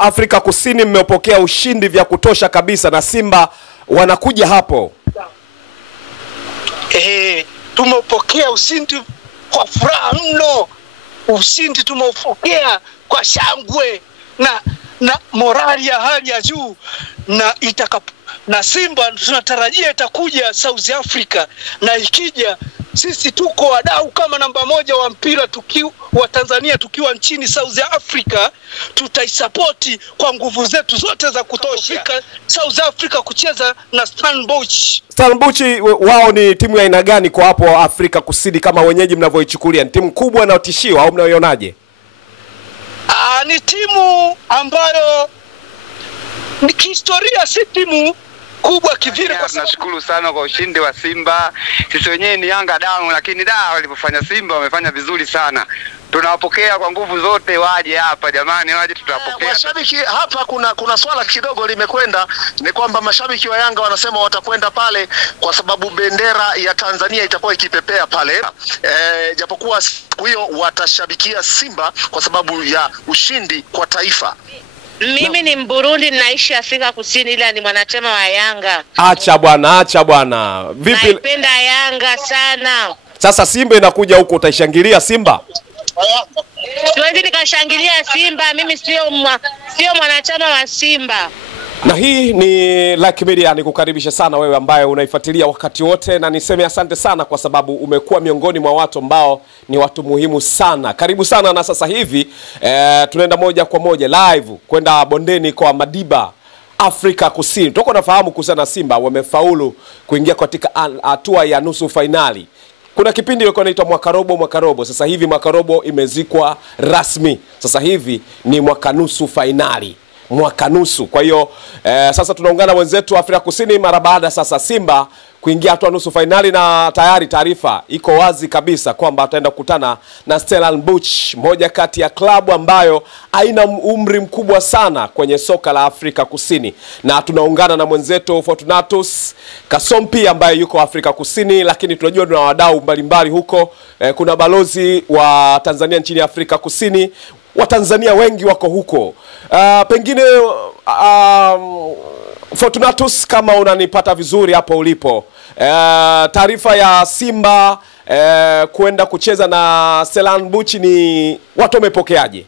Afrika Kusini mmepokea ushindi vya kutosha kabisa na Simba wanakuja hapo. Tumepokea ushindi kwa furaha mno. Ushindi tumeupokea kwa shangwe na morali ya hali ya juu, na Simba tunatarajia itakuja South Africa, na ikija sisi tuko wadau kama namba moja wa mpira wa Tanzania tukiwa nchini South Africa, tutaisapoti kwa nguvu zetu zote za kutosha South Africa kucheza na Stellenbosch. Stellenbosch wao ni timu ya aina gani kwa hapo Afrika Kusini kama wenyeji mnavyoichukulia? Ni timu kubwa na tishio au mnaionaje? Ni timu ambayo ni kihistoria, si timu kubwa kivile. Kwa tunashukuru sana kwa ushindi wa Simba. Sisi wenyewe ni Yanga damu, lakini walipofanya Simba wamefanya vizuri sana. Tunawapokea kwa nguvu zote, waje hapa jamani, waje tutawapokea. Mashabiki hapa kuna swala kidogo limekwenda, ni kwamba mashabiki wa Yanga wanasema watakwenda pale kwa sababu bendera ya Tanzania itakuwa ikipepea pale. Japokuwa siku hiyo watashabikia Simba kwa sababu ya ushindi kwa taifa. Mimi ni Mburundi, naishi Afrika Kusini, ila ni mwanachama wa Yanga. Acha bwana. Vipi? Naipenda Yanga sana. Sasa Simba inakuja huko, utaishangilia Simba? Siwezi nikashangilia Simba, mimi sio mwanachama wa Simba. Na hii ni Like Media, nikukaribisha sana wewe ambaye unaifuatilia wakati wote, na niseme asante sana kwa sababu umekuwa miongoni mwa watu ambao ni watu muhimu sana. Karibu sana, na sasa hivi tunaenda moja kwa moja live kwenda bondeni kwa Madiba, Afrika Kusini. Tuko nafahamu kuhusiana na Simba wamefaulu kuingia katika hatua ya nusu finali. Kuna kipindi ilikuwa inaitwa mwaka robo. Sasa hivi mwaka robo imezikwa rasmi. Sasa hivi ni mwaka nusu finali. Kwa hiyo sasa tunaungana wenzetu Afrika Kusini mara baada sasa Simba kuingia hatua nusu finali, na tayari taarifa iko wazi kabisa kwamba ataenda kukutana na Stellenbosch, moja kati ya klabu ambayo haina umri mkubwa sana kwenye soka la Afrika Kusini. Na tunaungana na mwenzetu Fortunatus Kasompi ambaye yuko Afrika Kusini, lakini tunajua tuna wadau mbalimbali huko. Kuna balozi wa Tanzania nchini Afrika Kusini, Watanzania wengi wako huko. Pengine Fortunatus, kama unanipata vizuri hapo ulipo, taarifa ya Simba kwenda kucheza na Stellenbosch ni watu wamepokeaje?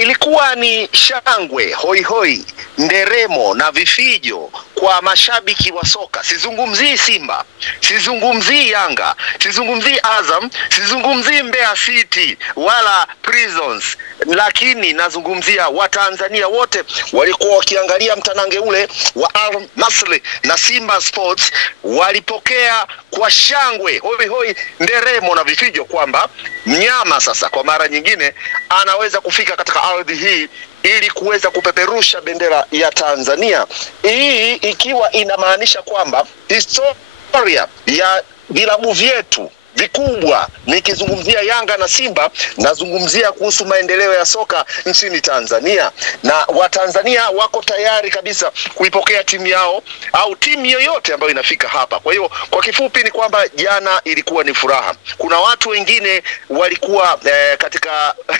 Ilikuwa ni shangwe, hoi, nderemo na vifijo kwa mashabiki wa soka. Sizungumzii Simba, sizungumzii Yanga, sizungumzii Azam, sizungumzii Mbeya City wala Prisons, lakini nazungumzia Watanzania wote walikuwa wakiangalia mtanange ule wa Al Masry na Simba Sports. Walipokea kwa shangwe, hoi, nderemo na vifijo kwamba mnyama sasa kwa mara nyingine anaweza kufika katika ardhi hii ili kuweza kupeperusha bendera ya Tanzania. Hii ikiwa inamaanisha kwamba historia ya vilabu vyetu vikubwa, nikizungumzia Yanga na Simba, nazungumzia kuhusu maendeleo ya soka nchini Tanzania, na Watanzania wako tayari kabisa kuipokea timu yao au timu yoyote ambayo inafika hapa. Kwa hiyo kwa kifupi ni kwamba jana ilikuwa ni furaha. Kuna watu wengine walikuwa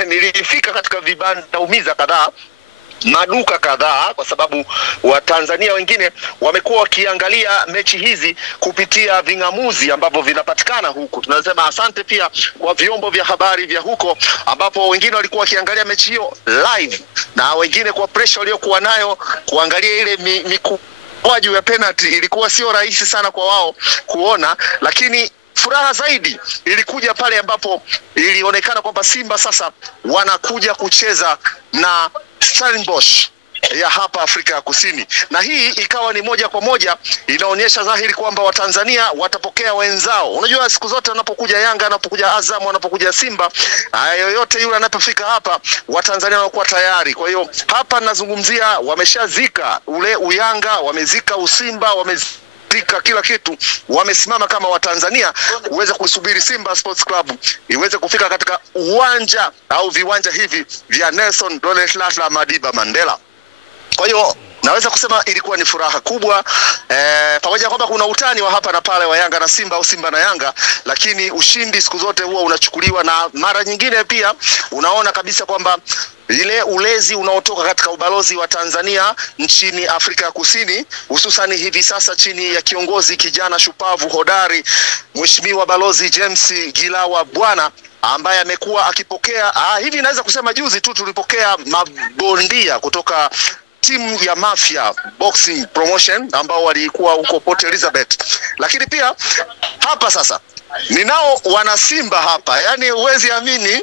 nilifika katika vibanda umiza kadhaa, maduka kadhaa, kwa sababu Watanzania wengine wamekuwa wakiangalia mechi hizi kupitia vingamuzi ambavyo vinapatikana huku. Tunasema asante pia kwa vyombo vya habari vya huko, ambapo wengine walikuwa wakiangalia mechi hiyo live, na wengine kwa pressure waliokuwa nayo kuangalia ile mikwaju ya penalty ilikuwa sio rahisi sana kwa wao kuona. Lakini furaha zaidi ilikuja pale ambapo ilionekana kwamba Simba sasa wanakuja kucheza na Stellenbosch ya hapa Afrika ya Kusini, na hii ikawa ni moja kwa moja inaonyesha dhahiri kwamba Watanzania watapokea wenzao. Unajua siku zote wanapokuja Yanga, wanapokuja Azam, wanapokuja Simba, yoyote yule anapofika hapa Watanzania wanakuwa tayari. Kwa hiyo hapa nazungumzia wameshazika ule uyanga, wamezika usimba, wamezika kila kitu, wamesimama kama Watanzania uweze kusubiri Simba Sports Club iweze kufika katika uwanja au viwanja hivi vya Nelson Rolihlahla Madiba Mandela. Kwa hiyo naweza kusema ilikuwa ni furaha kubwa, pamoja kwamba kuna utani wa hapa na pale wa Yanga na Simba au Simba na Yanga, lakini ushindi siku zote huwa unachukuliwa, na mara nyingine pia unaona kabisa kwamba ile ulezi unaotoka katika ubalozi wa Tanzania nchini Afrika Kusini, hususan hivi sasa chini ya kiongozi kijana shupavu hodari Mheshimiwa Balozi James Gilawa Bwana, ambaye amekuwa akipokea hivi naweza kusema juzi tu tulipokea mabondia kutoka timu ya Mafia Boxing Promotion ambao walikuwa huko Port Elizabeth. Lakini pia hapa sasa ninao wana Simba hapa, yani huwezi amini,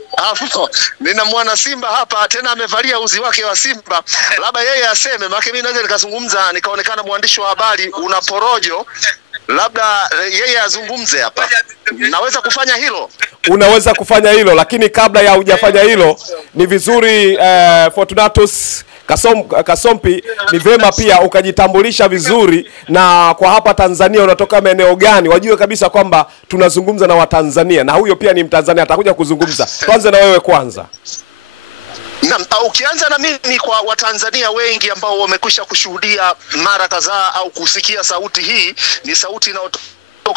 nina mwana Simba hapa tena amevalia uzi wake wa Simba. Labda yeye aseme, maana mimi naweza nikazungumza nikaonekana mwandishi wa habari una porojo, labda yeye azungumze hapa. Naweza kufanya hilo? Unaweza kufanya hilo, lakini kabla ya hujafanya hilo ni vizuri Fortunatus Kasompi, ni vema pia ukajitambulisha vizuri, na kwa hapa Tanzania unatoka maeneo gani, wajue kabisa kwamba tunazungumza na Watanzania, na huyo pia ni Mtanzania atakuja kuzungumza. Tuanze na wewe kwanza. Naam, ukianza na mimi, kwa Watanzania wengi ambao wamekwisha kushuhudia mara kadhaa au kusikia sauti hii, ni sauti inayotoka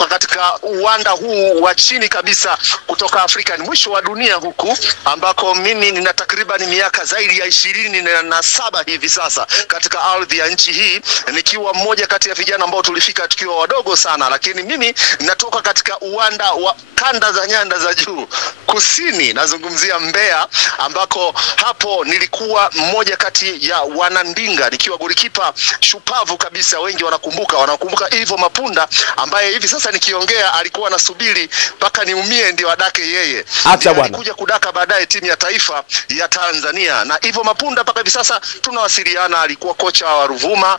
katika uwanda huu wa chini kabisa kutoka Afrika, ni mwisho wa dunia huku, ambako mimi nina takriban miaka zaidi ya 27 hivi sasa katika ardhi ya nchi hii, nikiwa mmoja kati ya vijana ambao tulifika tukiwa wadogo sana. Lakini mimi natoka katika uwanda wa kanda za nyanda za juu kusini, nazungumzia Mbeya, ambako hapo nilikuwa mmoja kati ya wanandinga nikiwa golikipa shupavu kabisa. Wengi wanakumbuka Ivo Mapunda, ambaye hivi sasa nikiongea alikuwa anasubiri mpaka niumie ndio adake yeye. Acha bwana. Alikuja kudaka baadaye timu ya taifa ya Tanzania, na Ivo Mapunda mpaka hivi sasa tunawasiliana. Alikuwa kocha wa Ruvuma,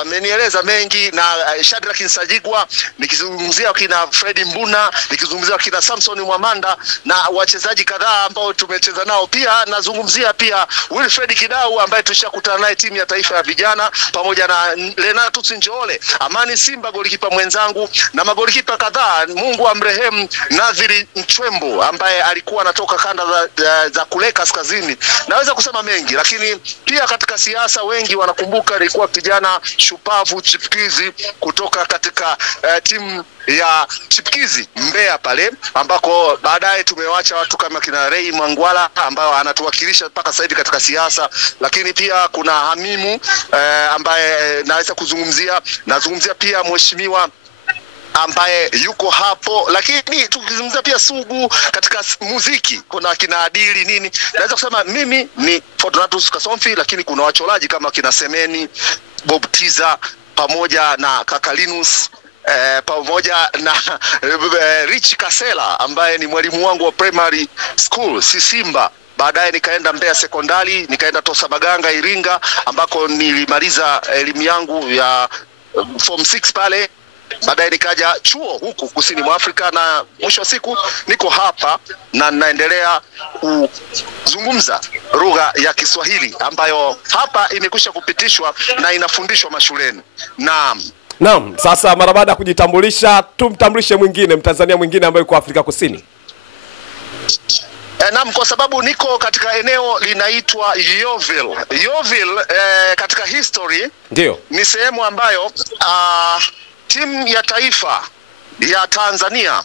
amenieleza mengi, na Shadrack Nsajigwa, nikizungumzia kina Fred Mbuna, nikizungumzia kina Samson Mwamanda na wachezaji kadhaa ambao tumecheza nao. Pia nazungumzia pia Wilfred Kidau ambaye tushakutana naye timu ya taifa ya vijana, pamoja na Renatus Njoole, Amani Simba golikipa mwenzangu, na magolikipa kadhaa. Mungu amrehemu Nadhiri Mchwembo ambaye alikuwa anatoka kanda za kule kaskazini. Naweza kusema mengi, lakini pia katika siasa wengi wanakumbuka nilikuwa kijana shupavu chipkizi kutoka katika timu ya Chipkizi Mbeya pale, ambako baadaye tumewacha watu kama kina Ray Mangwala ambao anatuwakilisha mpaka sasa hivi katika siasa. Lakini pia kuna Hamimu ambaye naweza nazungumzia pia mheshimiwa ambaye yuko hapo. Lakini tukizungumzia pia Sugu katika muziki, kuna kina Adili nini. Naweza kusema mimi ni Fortunatus Kasomfi, lakini kuna wachoraji kama kina Semeni, Bob Tiza, pamoja na Kakalinus, pamoja na Rich Kasela ambaye ni mwalimu wangu wa primary school Simba. Baadaye nikaenda Mbeya Sekondari, nikaenda Tosa Maganga Iringa, ambako nilimaliza elimu yangu ya form 6 pale. Baadaye nikaja chuo huku kusini mwa Afrika, na mwisho wa siku niko hapa na naendelea kuzungumza lugha ya Kiswahili ambayo hapa imekwisha kupitishwa na inafundishwa mashuleni. Naam, sasa mara baada ya kujitambulisha, tumtambulishe mwingine, Mtanzania mwingine ambaye yuko Afrika Kusini. Naam, kwa sababu niko katika eneo linaitwa Yeovil. Yeovil katika history ndio ni sehemu ambayo timu ya taifa ya Tanzania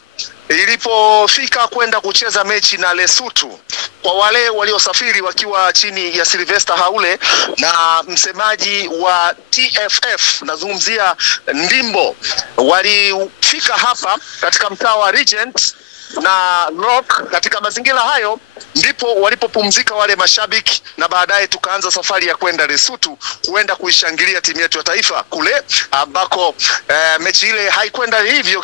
ilipofika kwenda kucheza mechi na Lesotho, kwa wale waliosafiri wakiwa chini ya Sylvester Haule na msemaji wa TFF, nazungumzia Ndimbo, walifika hapa katika mtaa wa Regent na Rock. Katika mazingira hayo ndipo walipopumzika wale mashabiki, na baadaye tukaanza safari ya kwenda Lesotho kuenda kuishangilia timu yetu ya taifa kule, ambako mechi ile haikwenda hivyo,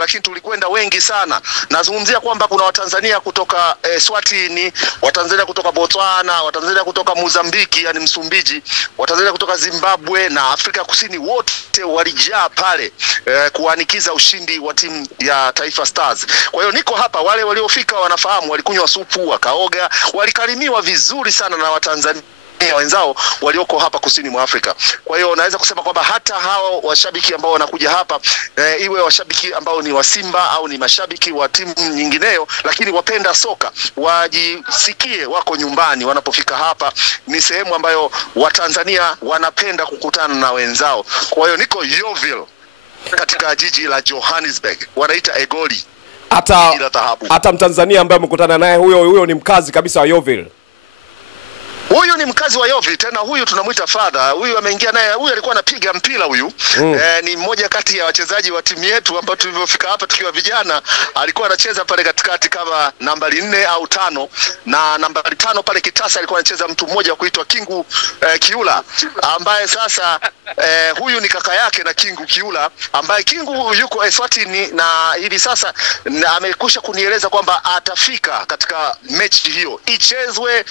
lakini tulikwenda wengi sana. Nazungumzia kwamba kuna Watanzania kutoka Swatini, Watanzania kutoka Botswana, Watanzania kutoka Mozambiki yani Msumbiji, Watanzania kutoka Zimbabwe na Afrika Kusini, wote walijaa pale kuanikiza ushindi wa timu ya Taifa Stars. Kwa hiyo niko hapa, wale waliofika wanafahamu, walikunywa supu, wakaoga, walikarimiwa vizuri sana na Watanzania wenzao walioko hapa kusini mwa Afrika. Kwa hiyo naweza kusema kwamba hata hao washabiki ambao wanakuja hapa iwe washabiki ambao ni wa Simba au ni mashabiki wa timu nyingineyo, lakini wapenda soka wajisikie wako nyumbani wanapofika hapa. Ni sehemu ambayo Watanzania wanapenda kukutana na wenzao. Kwa hiyo niko Yeovil katika jiji la Johannesburg, wanaita Egoli. Hata Mtanzania ambaye mkutana naye huyo ni mkazi kabisa wa Yeovil. Huyu ni mkazi wa Yeovil, tena huyu tunamuita father. Huyu ameingia naye, huyu alikuwa anapiga mpira huyu. Ni mmoja kati ya wachezaji wa timu yetu ambao tulivyofika hapa tukiwa vijana, alikuwa anacheza pale katikati kama nambari 4 au 5, na nambari 5 pale kitasa alikuwa anacheza mtu mmoja kuitwa Kingu Kiula, ambaye sasa huyu ni kaka yake na Kingu Kiula, ambaye Kingu yuko Eswatini na hivi sasa amekusha kunieleza kwamba atafika katika mechi hiyo. Ichezwe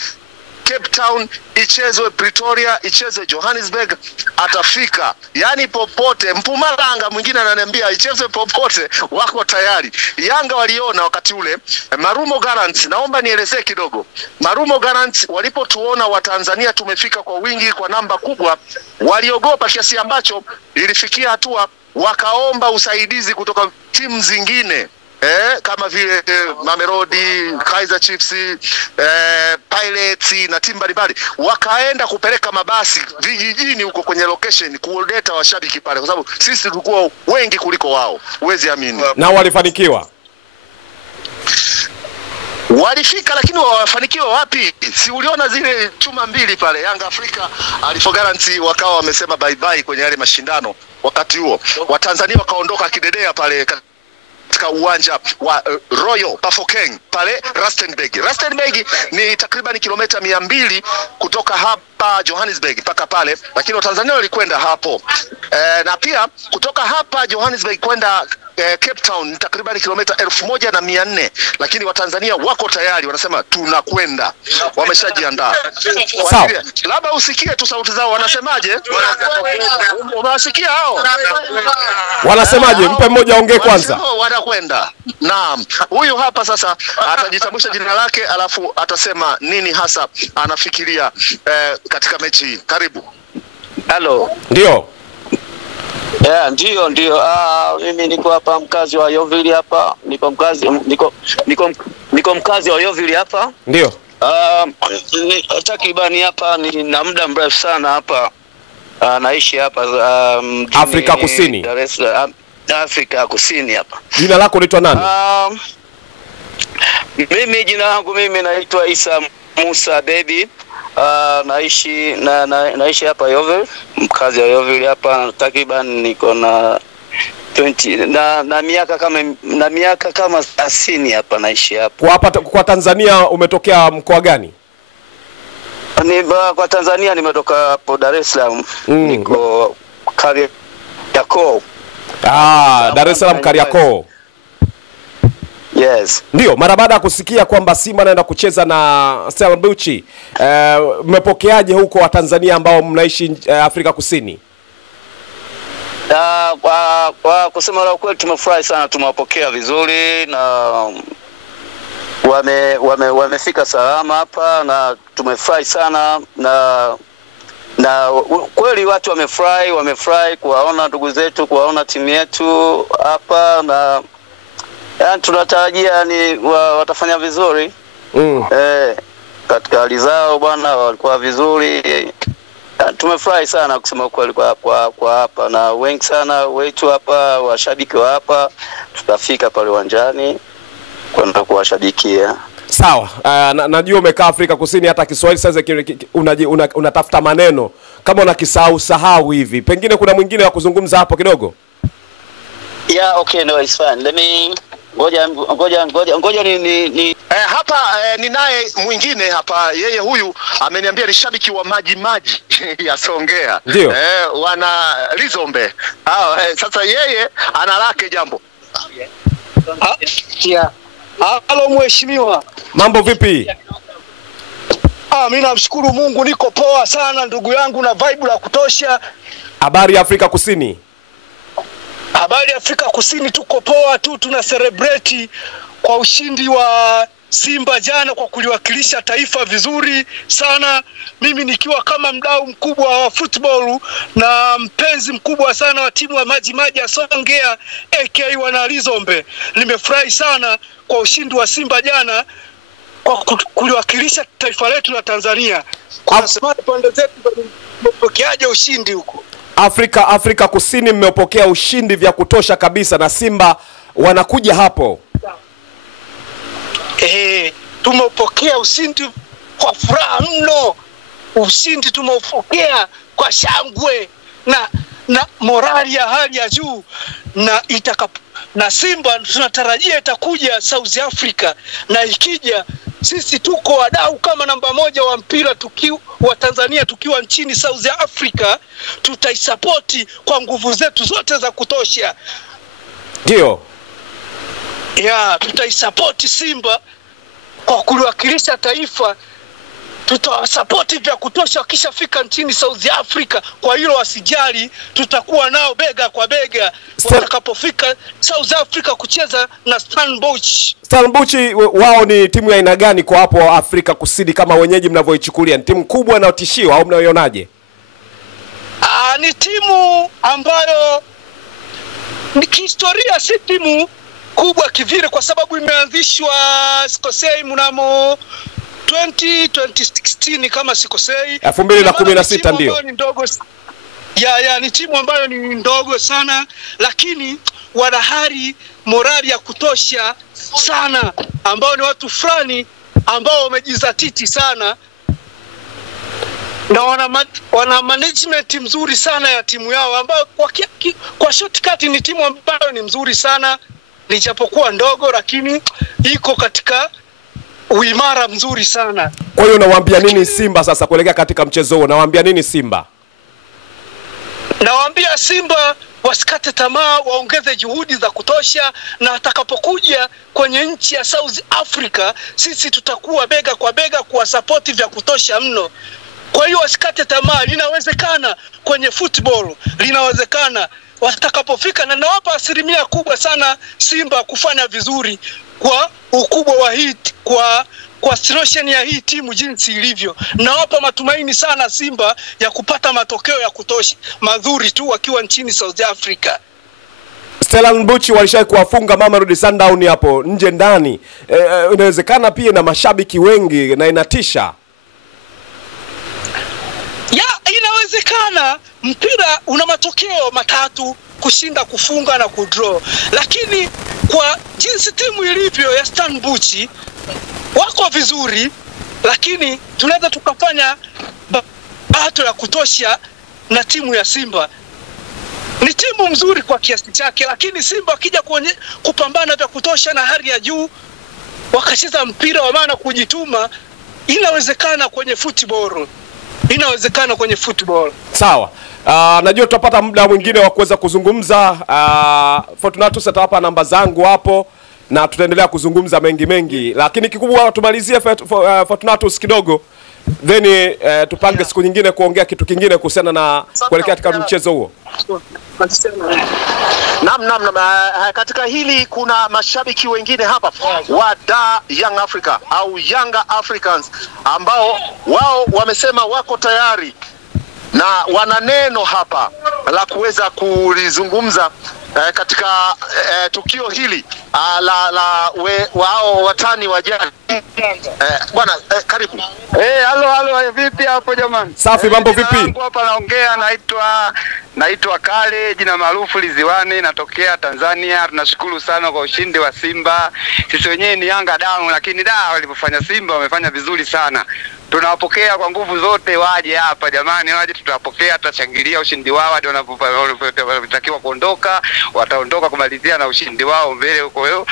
Cape Town, ichezwe Pretoria, ichezwe Johannesburg, atafika. Yani popote. Mpumalanga mwingine ananiambia ichezwe popote, wako tayari. Yanga waliona wakati ule Marumo Gallants, naomba nielezee kidogo. Marumo Gallants walipotuona Watanzania tumefika kwa wingi kwa namba kubwa, waliogopa kiasi ambacho ilifikia hatua wakaomba usaidizi kutoka timu zingine. Kama vile Mamelodi, Kaizer Chiefs, Pirates na timu mbalimbali, wakaenda kupeleka mabasi vijijini huko kwenye location kuleta washabiki pale, kwa sababu sisi tulikuwa wengi kuliko wao, huwezi amini. Na walifanikiwa. Walifika, lakini wafanikiwa wapi? Si uliona zile chuma mbili pale Yanga Afrika Gallants wakawa wamesema bye bye kwenye yale mashindano. Wakati huo Watanzania wakaondoka kidedea pale katika uwanja wa Royal Bafokeng pale Rustenburg. Rustenburg ni takriban kilomita 200 kutoka hapa Johannesburg mpaka pale, lakini Watanzania walikwenda hapo. Na pia kutoka hapa Johannesburg kwenda Cape Town takriban kilomita 1400, lakini Watanzania wako tayari, wanasema tunakwenda, wameshajiandaa. Labda usikie tu sauti zao wanasemaje. Unasikia hao wanasemaje? Mpe mmoja ongee kwanza. Wanakwenda. Naam, huyu hapa sasa atajitambulisha jina lake, alafu atasema nini hasa anafikiria katika mechi hii. Karibu. Hello. Ndio. Yeah, ndio. Mimi niko hapa mkazi wa Yeovil hapa. Niko mkazi wa Yeovil hapa. Ndio. Takribani hapa ni na muda mrefu sana hapa. Naishi hapa Afrika Kusini. Dar es Salaam, Afrika Kusini hapa. Jina lako unaitwa nani? Jina langu naitwa Isa Musa Baby. Naishi hapa Yeovil, mkazi wa Yeovil hapa. Takriban niko na 20 na miaka kama 30 hapa naishi hapa. Kwa Tanzania umetokea mkoa gani? Kwa Tanzania nimetoka hapo Dar es Salaam. Niko Kariakoo. Dar es Salaam Kariakoo. Yes. Ndio, mara baada ya kusikia kwamba Simba anaenda kucheza na Stellenbosch, mmepokeaje huko wa Tanzania ambao mnaishi Afrika Kusini? Kwa kusema la kweli tumefurahi sana, tumewapokea vizuri na wamefika salama hapa na tumefurahi sana na kweli watu wamefurahi kuwaona ndugu zetu, kuwaona timu yetu hapa, na tunatarajia watafanya vizuri. Katika hali zao bwana walikuwa vizuri. Tumefurahi sana kusema kweli kwa hapa, na wengi sana wetu hapa, washabiki wa hapa, tutafika pale uwanjani kwenda kuwashabikia. Sawa. Najua umekaa Afrika Kusini, hata Kiswahili sasa unatafuta maneno kama unakisahau hivi. Pengine kuna mwingine wa kuzungumza hapo kidogo? Yeah, okay, no, it's fine. Let me ngoja ni hapa ninaye mwingine hapa. Yeye huyu ameniambia ni shabiki wa maji ya Songea. Wana Lizombe. Sasa yeye ana lake jambo. Halo mheshimiwa. Mambo vipi? Mimi namshukuru Mungu, niko poa sana ndugu yangu, na vibe la kutosha. Habari ya Afrika Kusini? Habari ya Afrika Kusini tuko poa tu, tuna celebrate kwa ushindi wa Simba jana kwa kuliwakilisha taifa vizuri sana. Mimi nikiwa kama mdau mkubwa wa football na mpenzi mkubwa sana wa timu ya Maji ya Songea aka Wanalizombe, nimefurahi sana kwa ushindi wa Simba jana kwa kuliwakilisha taifa letu la Tanzania. Kwa sababu pande zetu mmepokeaje ushindi huko? Afrika Kusini mmepokea ushindi vya kutosha kabisa na Simba wanakuja hapo. Tumepokea ushindi kwa furaha mno. Ushindi tumeupokea kwa shangwe na morali ya hali ya juu, na Simba tunatarajia itakuja South Africa, na ikija sisi tuko wadau kama namba 1 wa mpira wa Tanzania tukiwa nchini South Africa, tutaisapoti kwa nguvu zetu zote za kutosha. Ndio. Tutaisapoti Simba kwa kuliwakilisha taifa. Tutawasapoti vya kutosha wakishafika nchini South Africa. Kwa hilo wasijali, tutakuwa nao bega kwa bega watakapofika South Africa kucheza na Stellenbosch. Stellenbosch wao ni timu ya aina gani kwa hapo Afrika Kusini kama wenyeji mnavyoichukulia? Ni timu kubwa na tishio au mnaionaje? Ni timu ambayo ni kihistoria si timu kubwa kivile, kwa sababu imeanzishwa sikosei mnamo 2016 kama sikosei 2016 ndio. Ni ndogo. Ni timu ambayo ni ndogo sana, lakini wana hari morali ya kutosha sana, ambao ni watu fulani ambao wamejizatiti sana, na wana management mzuri sana ya timu yao, ambao kwa shortcut ni timu ambayo ni mzuri sana, lijapokuwa ndogo lakini iko katika uimara mzuri sana. Kwa hiyo nawaambia nini Simba sasa kuelekea katika mchezo huo? Nawaambia nini Simba? Nawaambia Simba wasikate tamaa, waongeze juhudi za kutosha, na atakapokuja kwenye nchi ya South Africa sisi tutakuwa bega kwa bega kuwasapoti vya kutosha mno. Kwa hiyo wasikate tamaa, linawezekana kwenye football, linawezekana watakapofika, na nawapa asilimia kubwa sana Simba kufanya vizuri kwa ukubwa wa kwa situation ya hii timu jinsi ilivyo. Nawapa matumaini sana Simba ya kupata matokeo ya kutosha mazuri tu wakiwa nchini South Africa. Stellenbosch walishawahi kuwafunga Mamelodi Sundowns hapo nje ndani. Inawezekana pia na mashabiki wengi na inatisha. Inawezekana. Mpira una matokeo matatu: kushinda, kufunga na kudraw. Lakini kwa jinsi timu ilivyo ya Stellenbosch wako vizuri, lakini tunaweza tukafanya bato ya kutosha na timu ya Simba. Ni timu mzuri kwa kiasi chake, lakini Simba akija kupambana vya kutosha na hali ya juu, wakacheza mpira wa maana kujituma, inawezekana kwenye football. Inawezekana kwenye football. Sawa. Najua tutapata muda mwingine wa kuweza kuzungumza. Fortunatus atawapa namba zangu hapo na tutaendelea kuzungumza mengi, lakini kikubwa tumalizie Fortunatus kidogo, then tupange siku nyingine kuongea kitu kingine kuhusiana na kuelekea katika mchezo huo. Naam, katika hili kuna mashabiki wengine hapa wa Young Africa au Young Africans ambao wao wamesema wako tayari na wana neno hapa la kuweza kulizungumza katika tukio hili wao watani wa jana. Bwana karibu. Halo vipi hapo jamani? Safi, mambo vipi? Hapa naongea, naitwa Kale, jina maarufu Liziwani, natokea Tanzania. Tunashukuru sana kwa ushindi wa Simba. Sisi wenyewe ni Yanga damu, lakini walipofanya Simba wamefanya vizuri sana. Tunawapokea kwa nguvu zote, waje hapa jamani, waje tutawapokea, tutashangilia ushindi wao hadi wanapotakiwa kuondoka, wataondoka kumalizia na ushindi wao mbele huko hiyo.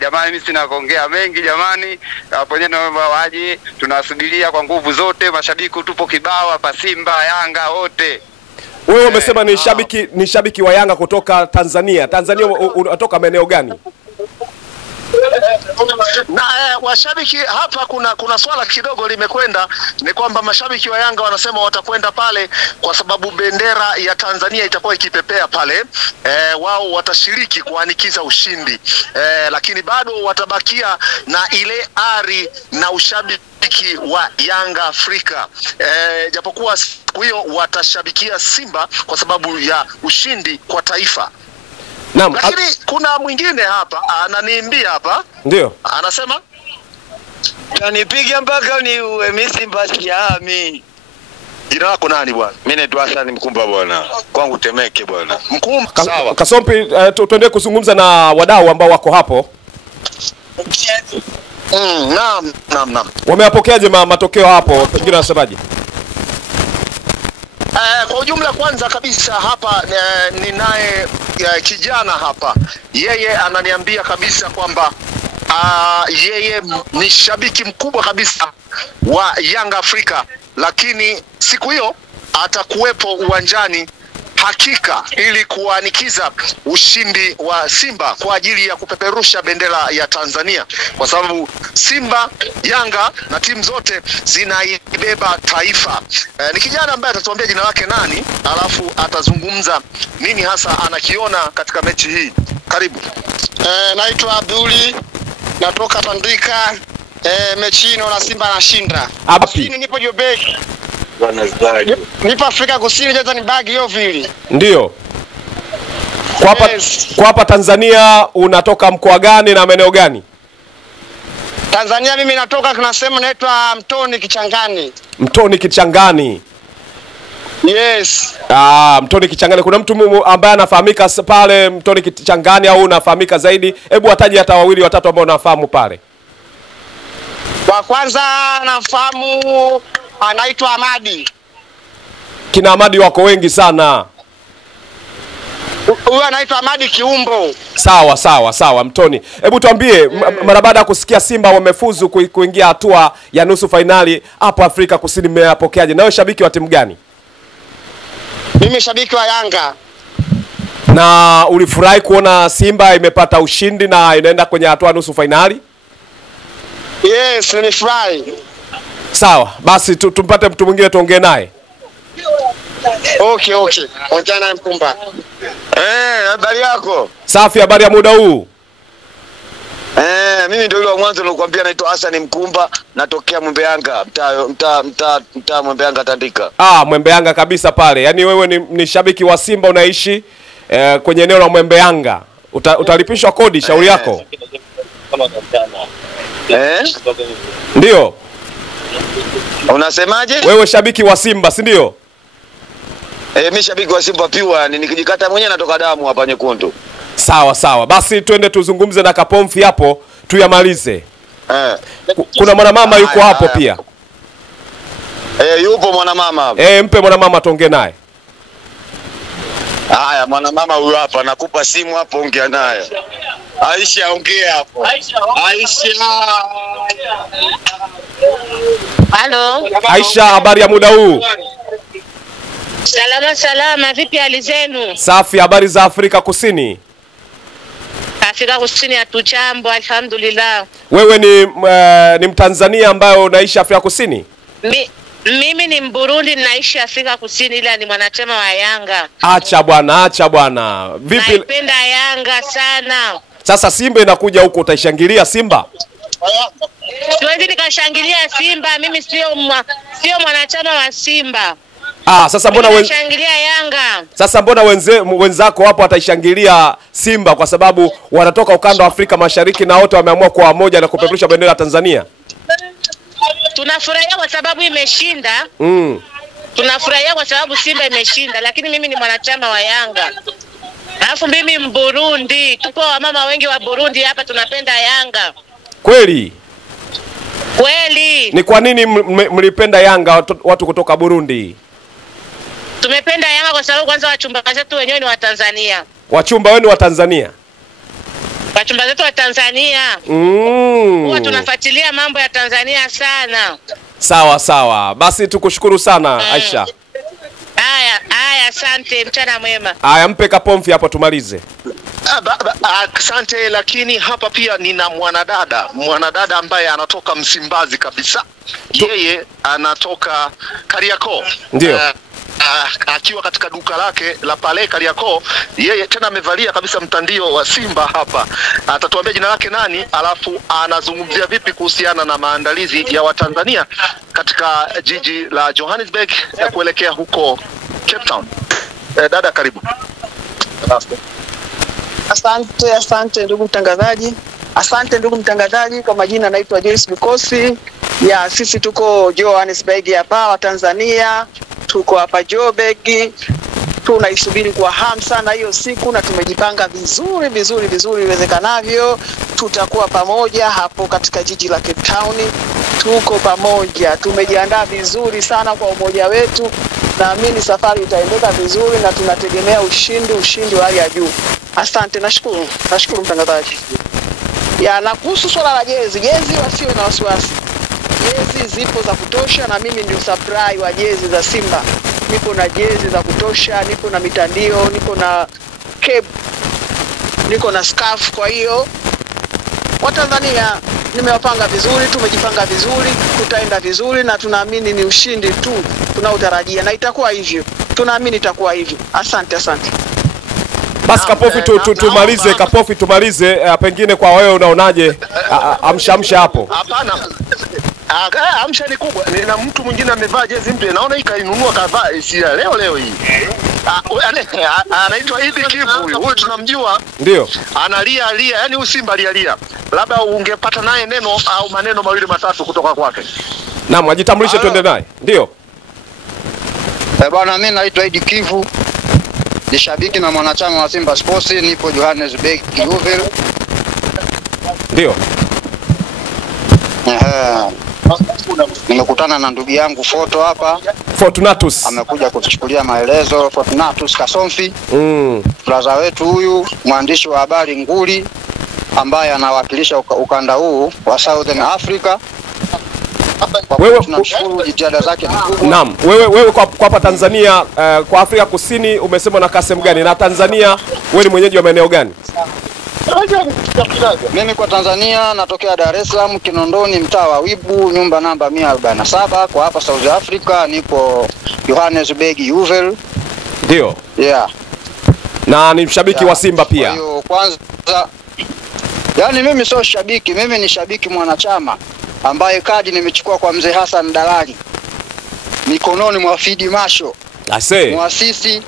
Jamani, mimi sina kuongea mengi jamani. Hapo nyenye naomba waje, tunawasubiria kwa nguvu zote, mashabiki tupo kibao hapa, Simba Yanga wote. Wewe umesema ni shabiki wa Yanga kutoka Tanzania. Tanzania unatoka maeneo gani? Na washabiki hapa kuna swala kidogo limekwenda, ni kwamba mashabiki wa Yanga wanasema watakwenda pale kwa sababu bendera ya Tanzania itakuwa ikipepea pale. Wao watashiriki kuanikiza ushindi. Lakini bado watabakia na ile ari na ushabiki wa Yanga Afrika. Japokuwa siku hiyo watashabikia Simba kwa sababu ya ushindi kwa taifa. Naam. Lakini kuna mwingine hapa ananiimbia hapa. Ndio. Anasema Kanipiga mpaka ni uwe Simba siami. jina lako nani bwana? Mimi naitwa Hassan Mkumba bwana. Kwangu Temeke bwana. Mkumba. Sawa. Kasompi, tuendelee kuzungumza na wadau ambao wako hapo. Naam. Wameapokeaje matokeo hapo? Pengine nasemaje? Kwa ujumla kwanza kabisa hapa ninaye kijana hapa. Yeye ananiambia kabisa kwamba yeye ni shabiki mkubwa kabisa wa Yanga Afrika, lakini siku hiyo atakuwepo uwanjani hakika ili kuanikiza ushindi wa Simba kwa ajili ya kupeperusha bendera ya Tanzania, kwa sababu Simba, Yanga na timu zote zinaibeba taifa. Ni kijana ambaye atatuambia jina lake nani, alafu atazungumza nini hasa anakiona katika mechi hii. Karibu. Naitwa Abduli, natoka Tandika. Mechi ino na Simba anashinda. Api. Nipo Jobek. Bwana Zadi. Nipo Afrika Kusini, jaza ni bagi hiyo vile. Ndio. Kwa hapa Tanzania unatoka mkoa gani na maeneo gani? Tanzania mimi natoka tunasema naitwa Mtoni Kichangani. Mtoni Kichangani. Yes. Mtoni Kichangani. Kuna mtu ambaye anafahamika pale Mtoni Kichangani au unafahamika zaidi? Hebu wataje hata wawili watatu ambao unafahamu pale. Wa kwanza nafahamu anaitwa Ahmadi. Kina Ahmadi wako wengi sana. Huyu anaitwa Ahmadi Kiumbo. Sawa Mtoni. Hebu tuambie mara baada ya kusikia Simba wamefuzu kuingia hatua ya nusu finali hapo Afrika Kusini, mmeapokeaje? Na wewe shabiki wa timu gani? Mimi shabiki wa Yanga. Na ulifurahi kuona Simba imepata ushindi na inaenda kwenye hatua nusu finali? Yes, nimefurahi. Sawa, basi tumpate mtu mwingine tuongee naye. Okay. Ongea naye Mkumba. Habari yako? Safi, habari ya muda huu? Mimi ndio yule wa mwanzo nilikwambia naitwa Hassan Mkumba, natokea Mwembe Yanga, mtaa Mwembe Yanga Tandika. Mwembe Yanga kabisa pale. Yaani wewe ni shabiki wa Simba, unaishi kwenye eneo la Mwembe Yanga. Utalipishwa kodi, shauri yako. Ndio. Unasemaje? Wewe shabiki wa Simba, si ndio? Mimi shabiki wa Simba pia, nikijikata mwenyewe natoka damu hapa nyekundu. Sawa. Basi twende tuzungumze na Kapomfi hapo tuyamalize. Kuna mwanamama yuko hapo pia. Yupo mwanamama hapo. Mpe mwanamama tuongee naye. Haya, mwanamama huyu hapa, nakupa simu hapo, ongea naye. Aisha, ongea hapo. Aisha. Halo. Aisha, habari ya muda huu? Salama, vipi hali zenu? Safi, habari za Afrika Kusini? Afrika Kusini hatujambo, alhamdulillah. Wewe ni Mtanzania ambaye unaishi Afrika Kusini? Mimi ni Mburundi, naishi Afrika Kusini, ila ni mwanachama wa Yanga. Acha bwana. Vipi? Naipenda Yanga sana. Sasa Simba inakuja huko, utaishangilia Simba? Siwezi nikashangilia Simba, mimi sio mwanachama wa Simba. Sasa mbona shangilia Yanga? Sasa mbona wenzako hapo wataishangilia Simba kwa sababu wanatoka ukanda wa Afrika Mashariki na wote wameamua kwa moja na kupeperusha bendera ya Tanzania? Tunafurahia kwa sababu imeshinda. Tunafurahia kwa sababu Simba imeshinda, lakini mimi ni mwanachama wa Yanga. Alafu mimi Mburundi, tuko wamama wengi wa Burundi hapa tunapenda Yanga. Kweli? Kweli. Ni kwa nini mlipenda Yanga watu kutoka Burundi? Tumependa Yanga kwa sababu kwanza wachumba zetu wenyewe ni wa Tanzania. Wachumba wenu wa Tanzania? Wachumba zetu wa Tanzania. Huwa tunafuatilia mambo ya Tanzania sana. Sawa. Basi tukushukuru sana Aisha. Haya, asante, mchana mwema. Haya, mpe Kapomfi hapo tumalize. Asante, lakini hapa pia nina mwanadada ambaye anatoka Msimbazi kabisa. Yeye anatoka Kariakoo. Ndio. Akiwa katika duka lake la pale Kariakoo, yeye tena amevalia kabisa mtandio wa Simba hapa. Atatuambia jina lake nani, alafu anazungumzia vipi kuhusiana na maandalizi ya Watanzania katika jiji la Johannesburg kuelekea huko Cape Town. Dada, karibu. Asante ndugu mtangazaji. Asante ndugu mtangazaji. Kwa majina naitwa Joyce Mikosi. Ya sisi tuko Johannesburg hapa wa Tanzania. Tuko hapa Joburg. Tunaisubiri kwa hamu sana hiyo siku na tumejipanga vizuri iwezekanavyo. Tutakuwa pamoja hapo katika jiji la Cape Town. Tuko pamoja. Tumejiandaa vizuri sana kwa umoja wetu. Naamini safari itaendeka vizuri na tunategemea ushindi wa hali ya juu. Asante, nashukuru mtangazaji. Ya, na kuhusu swala la jezi wasiwe na wasiwasi. Jezi zipo za kutosha na mimi ndio supply wa jezi za Simba. Nipo na jezi za kutosha, nipo na mitandio, nipo na cape, niko na scarf. Kwa hiyo Watanzania nimewapanga vizuri, tumejipanga vizuri, tutaenda vizuri na tunaamini ni ushindi tu tunaotarajia na itakuwa hivyo. Tunaamini itakuwa hivyo. Asante. Basi Kapofi tumalize, pengine kwa wewe unaonaje amsha hapo? Hapana. Amsha ni kubwa. Nina mtu mwingine amevaa jezi mpya. Naona hii kainunua kavaa leo hii. Anaitwa Idi Kivu huyu tunamjua. Ndio. Analia, yani usimba lia. Labda ungepata naye neno au maneno mawili matatu kutoka kwake. Naam, ajitambulishe tuende naye. Ndio. Bwana, mimi naitwa Idi Kivu. Ni shabiki na mwanachama wa Simba Sports, nipo Johannesburg Juvel. Ndio. Nimekutana na ndugu yangu Foto hapa. Fortunatus. Amekuja kutuchukulia maelezo. Fortunatus Kasomfi. Brother wetu huyu, mwandishi wa habari nguli ambaye anawakilisha ukanda huu wa Southern Africa. Wewe tunamshukuru jitihada zake kubwa. Naam, wewe kwa hapa Tanzania, kwa Afrika Kusini umesema na kasem gani? Na Tanzania wewe ni mwenyeji wa maeneo gani? Mimi kwa Tanzania natokea Dar es Salaam, Kinondoni, mtaa wa Wibu, nyumba namba 147. Kwa hapa South Africa nipo Johannesburg Juvel. Ndio. Yeah. Na ni mshabiki wa Simba pia. Kwa hiyo kwanza, yani mimi sio shabiki, mimi ni shabiki mwanachama ambaye kadi nimechukua kwa mzee Hassan Dalali mikononi mwa Fidi Masho, muasisi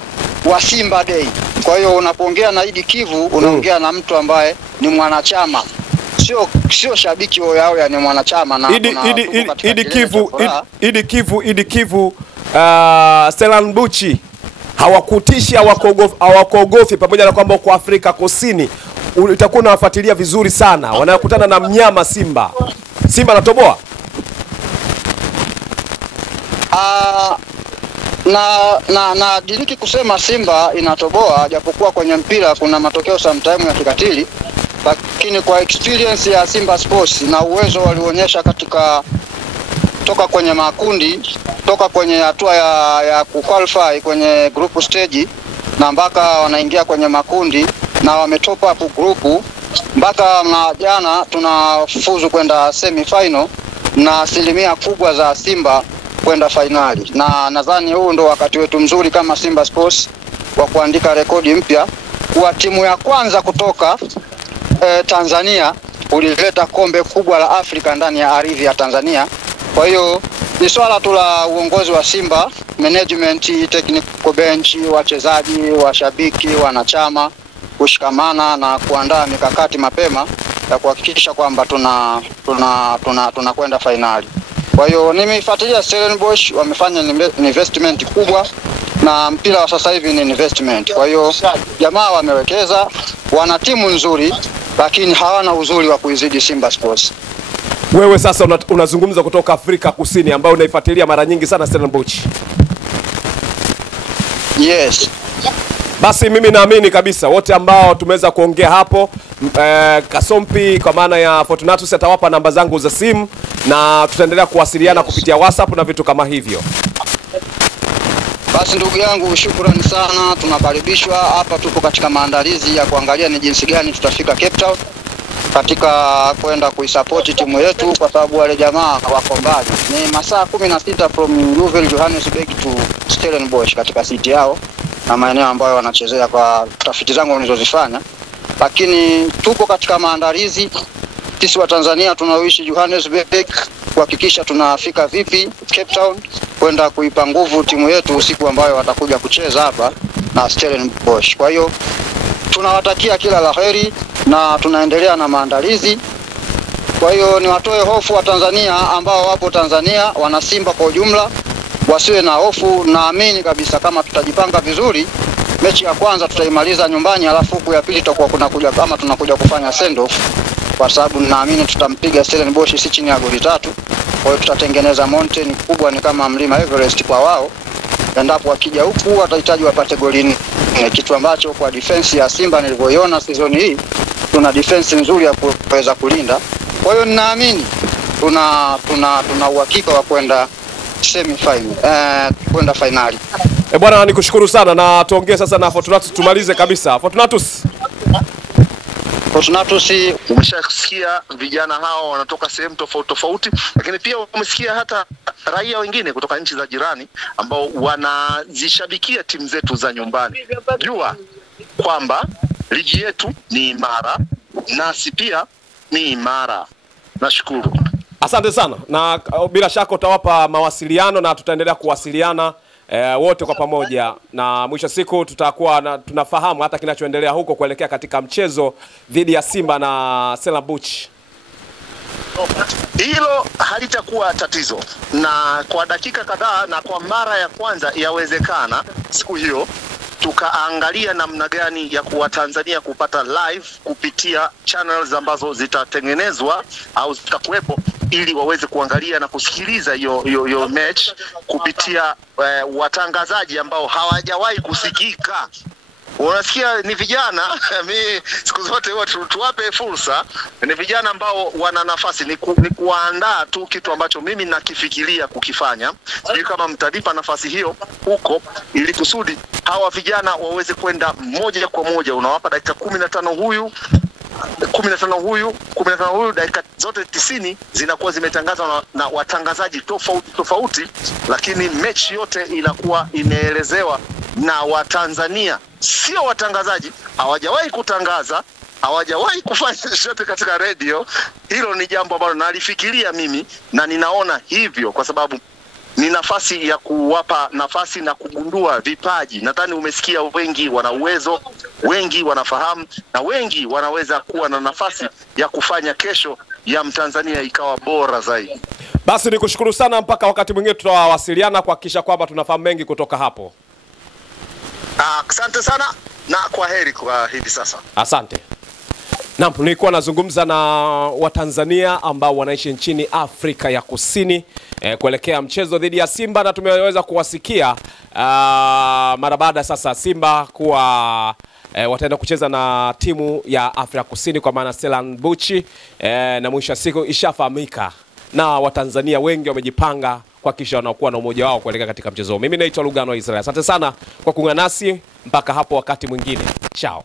wa Simba Day. Kwa hiyo unapoongea na Idi Kivu unaongea na mtu ambaye ni mwanachama, sio shabiki hoya, ni mwanachama. Na Idi Kivu Stellenbosch hawakutishi, hawakuogofi, pamoja na kwamba kwa Afrika Kusini utakuwa unawafuatilia vizuri sana wanakutana na mnyama Simba anatoboa. Na diriki kusema Simba inatoboa, japokuwa kwenye mpira kuna matokeo sometime ya kikatili, lakini kwa experience ya Simba Sports na uwezo walionyesha katika toka kwenye makundi, toka kwenye hatua ya kuqualify kwenye group stage na mpaka wanaingia kwenye makundi na wametop up group mpaka na jana tunafuzu kwenda semi final na asilimia kubwa za Simba kwenda finali. Na nadhani huu ndo wakati wetu mzuri kama Simba Sports wa kuandika rekodi mpya kwa timu ya kwanza kutoka Tanzania ulileta kombe kubwa la Afrika ndani ya ardhi ya Tanzania. Kwa hiyo ni swala tu la uongozi wa Simba, management, technical bench, wachezaji, washabiki, wanachama kushikamana na kuandaa mikakati mapema ya kuhakikisha kwamba tunakwenda finali. Kwa hiyo nimefuatilia Stellenbosch, wamefanya investment kubwa na mpira wa sasa hivi ni investment. Kwa hiyo jamaa wamewekeza, wana timu nzuri lakini hawana uzuri wa kuizidi Simba Sports. Wewe sasa unazungumza kutoka Afrika Kusini ambayo unaifuatilia mara nyingi sana Stellenbosch. Yes. Basi mimi naamini kabisa wote ambao tumeweza kuongea hapo, Kasompi kwa maana ya Fortunatus atawapa namba zangu za simu na tutaendelea kuwasiliana kupitia WhatsApp na vitu kama hivyo. Basi ndugu yangu, shukrani sana. Tunakaribishwa hapa, tupo katika maandalizi ya kuangalia ni jinsi gani tutafika Cape Town katika kwenda kuisupport timu yetu, kwa sababu wale jamaa wako mbali. Ni masaa 16 from Luvelle, Johannesburg to Stellenbosch katika city yao na maeneo ambayo wanachezea, kwa tafiti zangu nilizozifanya. Lakini tuko katika maandalizi sisi wa Tanzania tunaoishi Johannesburg kuhakikisha tunafika vipi Cape Town kwenda kuipa nguvu timu yetu siku ambayo watakuja kucheza hapa na Stellenbosch. Kwa hiyo tunawatakia kila laheri na tunaendelea na maandalizi. Kwa hiyo niwatoe hofu wa Tanzania ambao wapo Tanzania, wana Simba kwa ujumla, wasiwe na hofu. Naamini kabisa kama tutajipanga vizuri, mechi ya kwanza tutaimaliza nyumbani, alafu huku ya pili tutakuwa kama tunakuja kufanya send off, kwa sababu naamini tutampiga Stellenbosch si chini ya goli 3. Kwa hiyo tutatengeneza mountain kubwa, ni kama mlima Everest kwa wao. Endapo wakija huku watahitaji wapate goli 4, kitu ambacho kwa defense ya Simba nilivyoiona season hii tuna defense nzuri ya kuweza kulinda. Kwa hiyo ninaamini tuna uhakika wa kwenda semi final, kwenda finali. Bwana nikushukuru sana, na tuongee sasa na Fortunatus tumalize kabisa. Fortunatus, umeshasikia vijana hao wanatoka sehemu tofauti tofauti, lakini pia umesikia hata raia wengine kutoka nchi za jirani ambao wanazishabikia timu zetu za nyumbani. Jua kwamba ligi yetu ni imara, nasi pia ni imara. Nashukuru. Asante sana, na bila shaka utawapa mawasiliano na tutaendelea kuwasiliana wote kwa pamoja, na mwisho siku tutakuwa tunafahamu hata kinachoendelea huko kuelekea katika mchezo dhidi ya Simba na Stellenbosch. Hilo halitakuwa tatizo, na kwa dakika kadhaa na kwa mara ya kwanza yawezekana siku hiyo tukaangalia namna gani ya kuwa Tanzania kupata live kupitia channels ambazo zitatengenezwa au zitakuwepo, ili waweze kuangalia na kusikiliza hiyo match kupitia watangazaji ambao hawajawahi kusikika. Unasikia, ni vijana mimi siku zote huwa tuwape fursa. Ni vijana ambao wana nafasi, ni kuandaa tu kitu ambacho mimi nakifikiria kukifanya. Sijui kama mtadipa nafasi hiyo huko, ili kusudi hawa vijana waweze kwenda moja kwa moja. Unawapa dakika 15 huyu 15 huyu, dakika zote 90 zinakuwa zimetangazwa na watangazaji tofauti, lakini mechi yote inakuwa imeelezewa na Watanzania. Sio watangazaji, hawajawahi kutangaza, hawajawahi kufanya chochote katika radio. Hilo ni jambo ambalo nalifikiria mimi na ninaona hivyo, kwa sababu ni nafasi ya kuwapa nafasi na kugundua vipaji. Nadhani umesikia wengi wana uwezo, wengi wanafahamu, na wengi wanaweza kuwa na nafasi ya kufanya kesho ya Mtanzania ikawa bora zaidi. Basi nikushukuru sana, mpaka wakati mwingine tutawasiliana kuhakikisha kwamba tunafahamu mengi kutoka hapo. Asante sana na kwaheri kwa hivi sasa. Asante. Naam, nilikuwa nazungumza na Watanzania ambao wanaishi nchini Afrika ya Kusini kuelekea mchezo dhidi ya Simba, na tumeweza kuwasikia mara baada sasa Simba kuwa wataenda kucheza na timu ya Afrika Kusini kwa maana Stellenbosch, na mwisho siku ishafahamika na Watanzania wengi wamejipanga kuhakikisha wanakuwa na umoja wao kuelekea katika mchezo. Mimi naitwa Lugano Israel. Asante sana kwa kuungana nasi mpaka hapo wakati mwingine. Ciao.